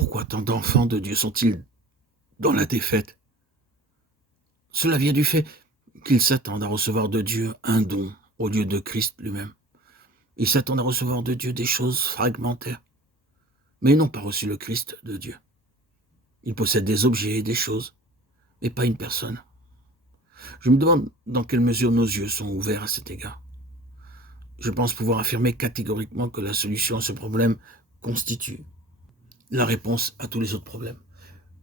Pourquoi tant d'enfants de Dieu sont-ils dans la défaite? Cela vient du fait qu'ils s'attendent à recevoir de Dieu un don au lieu de Christ lui-même. Ils s'attendent à recevoir de Dieu des choses fragmentaires, mais ils n'ont pas reçu le Christ de Dieu. Ils possèdent des objets et des choses, mais pas une personne. Je me demande dans quelle mesure nos yeux sont ouverts à cet égard. Je pense pouvoir affirmer catégoriquement que la solution à ce problème constitue la réponse à tous les autres problèmes.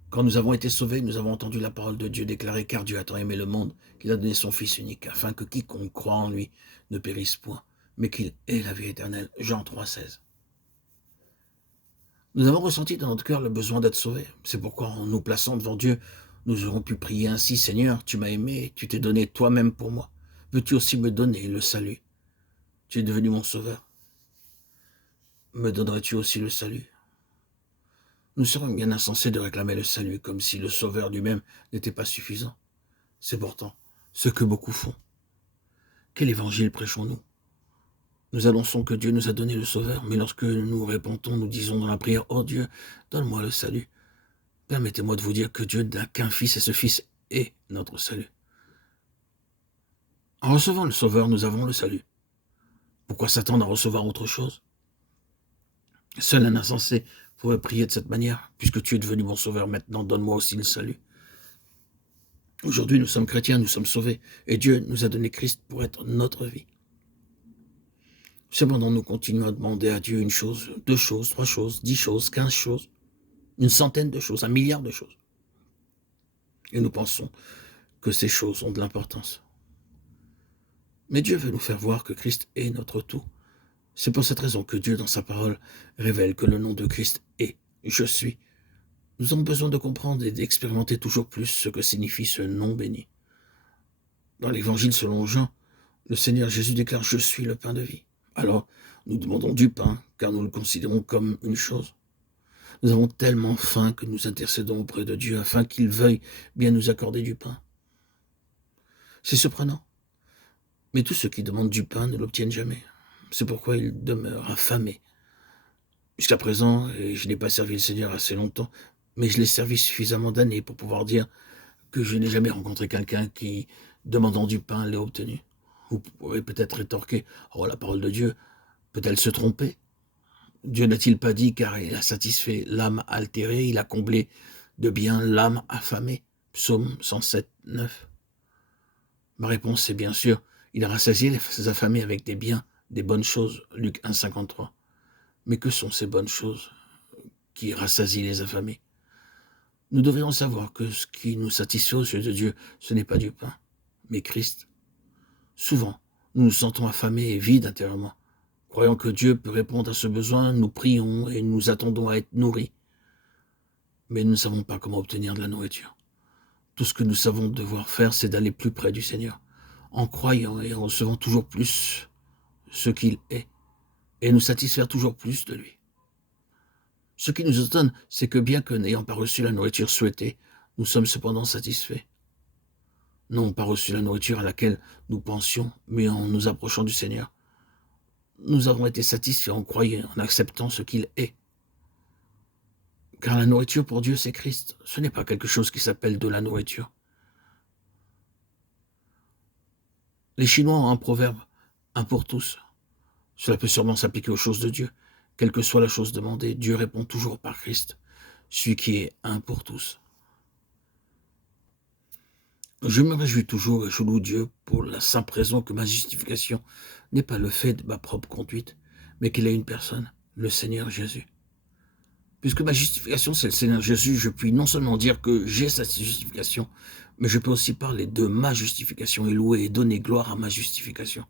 Quand nous avons été sauvés, nous avons entendu la parole de Dieu déclarer « Car Dieu a tant aimé le monde qu'il a donné son Fils unique, afin que quiconque croit en lui ne périsse point, mais qu'il ait la vie éternelle. » Jean 3,16. Nous avons ressenti dans notre cœur le besoin d'être sauvés. C'est pourquoi, en nous plaçant devant Dieu, nous aurons pu prier ainsi « Seigneur, tu m'as aimé, tu t'es donné toi-même pour moi. Veux-tu aussi me donner le salut? Tu es devenu mon sauveur. Me donnerais-tu aussi le salut? » Nous serions bien insensés de réclamer le salut, comme si le Sauveur lui-même n'était pas suffisant. C'est pourtant ce que beaucoup font. Quel évangile prêchons-nous? Nous annonçons que Dieu nous a donné le Sauveur, mais lorsque nous répondons, nous disons dans la prière « Oh Dieu, donne-moi le salut ». Permettez-moi de vous dire que Dieu n'a qu'un Fils et ce Fils est notre salut. En recevant le Sauveur, nous avons le salut. Pourquoi s'attendre à recevoir autre chose? Seul un insensé pourrait prier de cette manière. Puisque tu es devenu mon sauveur, maintenant donne-moi aussi le salut. Aujourd'hui, nous sommes chrétiens, nous sommes sauvés, et Dieu nous a donné Christ pour être notre vie. Cependant, nous continuons à demander à Dieu une chose, 2 choses, 3 choses, 10 choses, 15 choses, une centaine de choses, 1 milliard de choses. Et nous pensons que ces choses ont de l'importance. Mais Dieu veut nous faire voir que Christ est notre tout. C'est pour cette raison que Dieu, dans sa parole, révèle que le nom de Christ est « Je suis ». Nous avons besoin de comprendre et d'expérimenter toujours plus ce que signifie ce nom béni. Dans l'Évangile selon Jean, le Seigneur Jésus déclare « Je suis le pain de vie ». Alors, nous demandons du pain, car nous le considérons comme une chose. Nous avons tellement faim que nous intercédons auprès de Dieu afin qu'il veuille bien nous accorder du pain. C'est surprenant, mais tous ceux qui demandent du pain ne l'obtiennent jamais. C'est pourquoi ils demeurent affamés. Jusqu'à présent, et je n'ai pas servi le Seigneur assez longtemps, mais je l'ai servi suffisamment d'années pour pouvoir dire que je n'ai jamais rencontré quelqu'un qui, demandant du pain, l'ait obtenu. Vous pourrez peut-être rétorquer « Oh, la parole de Dieu, peut-elle se tromper? Dieu n'a-t-il pas dit, car il a satisfait l'âme altérée, il a comblé de bien l'âme affamée » Psaume 107, 9. Ma réponse est bien sûr, il a rassasié ses affamés avec des biens, des bonnes choses, Luc 1, 53. Mais que sont ces bonnes choses qui rassasient les affamés? Nous devrions savoir que ce qui nous satisfait aux yeux de Dieu, ce n'est pas du pain, mais Christ. Souvent, nous nous sentons affamés et vides intérieurement. Croyant que Dieu peut répondre à ce besoin, nous prions et nous attendons à être nourris. Mais nous ne savons pas comment obtenir de la nourriture. Tout ce que nous savons devoir faire, c'est d'aller plus près du Seigneur, en croyant et en recevant toujours plus ce qu'il est, et nous satisfaire toujours plus de lui. Ce qui nous étonne, c'est que bien que n'ayant pas reçu la nourriture souhaitée, nous sommes cependant satisfaits. Non pas reçu la nourriture à laquelle nous pensions, mais en nous approchant du Seigneur. Nous avons été satisfaits en croyant, en acceptant ce qu'il est. Car la nourriture pour Dieu, c'est Christ. Ce n'est pas quelque chose qui s'appelle de la nourriture. Les Chinois ont un proverbe, un pour tous. Cela peut sûrement s'appliquer aux choses de Dieu. Quelle que soit la chose demandée, Dieu répond toujours par Christ, celui qui est un pour tous. Je me réjouis toujours et je loue Dieu pour la simple raison que ma justification n'est pas le fait de ma propre conduite, mais qu'il a une personne, le Seigneur Jésus. Puisque ma justification, c'est le Seigneur Jésus, je puis non seulement dire que j'ai cette justification, mais je peux aussi parler de ma justification et louer et donner gloire à ma justification.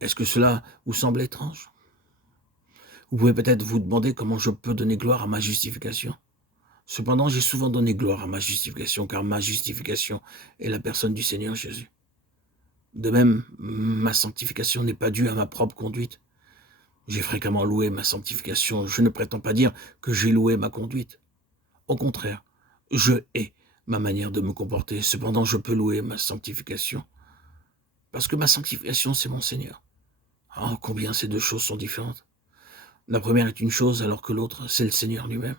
Est-ce que cela vous semble étrange? Vous pouvez peut-être vous demander comment je peux donner gloire à ma justification. Cependant, j'ai souvent donné gloire à ma justification, car ma justification est la personne du Seigneur Jésus. De même, ma sanctification n'est pas due à ma propre conduite. J'ai fréquemment loué ma sanctification. Je ne prétends pas dire que j'ai loué ma conduite. Au contraire, je hais ma manière de me comporter. Cependant, je peux louer ma sanctification. Parce que ma sanctification, c'est mon Seigneur. Oh, combien ces deux choses sont différentes. La première est une chose alors que l'autre, c'est le Seigneur lui-même.